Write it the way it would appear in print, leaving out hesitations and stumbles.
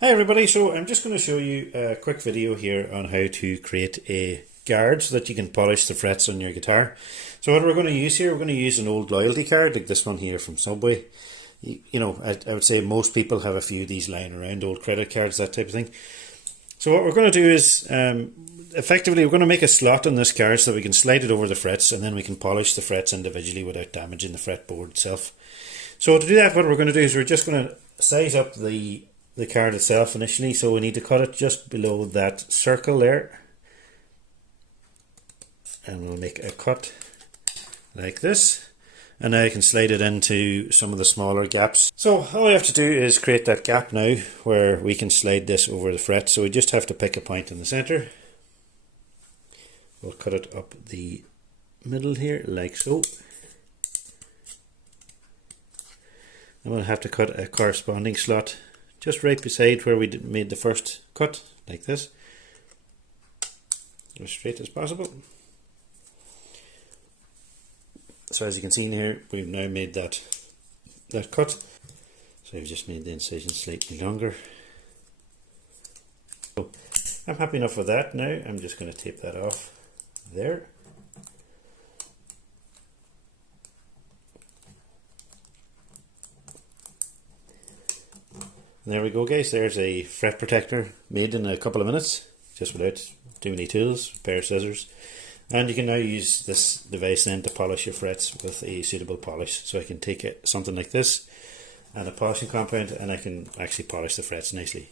Hi everybody, so I'm just going to show you a quick video here on how to create a guard so that you can polish the frets on your guitar. So what we're going to use here, we're going to use an old loyalty card like this one here from Subway. I would say most people have a few of these lying around, old credit cards, that type of thing. So what we're going to do is, effectively we're going to make a slot on this card so that we can slide it over the frets and then we can polish the frets individually without damaging the fretboard itself. So to do that, what we're going to do is we're just going to size up the card itself initially, so we need to cut it just below that circle there, and we'll make a cut like this, and now I can slide it into some of the smaller gaps. So all we have to do is create that gap now where we can slide this over the fret. So we just have to pick a point in the center. We'll cut it up the middle here like so, and we'll have to cut a corresponding slot just right beside where we made the first cut, like this, as straight as possible. So as you can see here, we've now made that cut. So I've just made the incision slightly longer. So I'm happy enough with that. Now I'm just going to tape that off there. And there we go, guys. There's a fret protector made in a couple of minutes, just without too many tools, a pair of scissors. And you can now use this device then to polish your frets with a suitable polish. So I can take something like this and a polishing compound, and I can actually polish the frets nicely.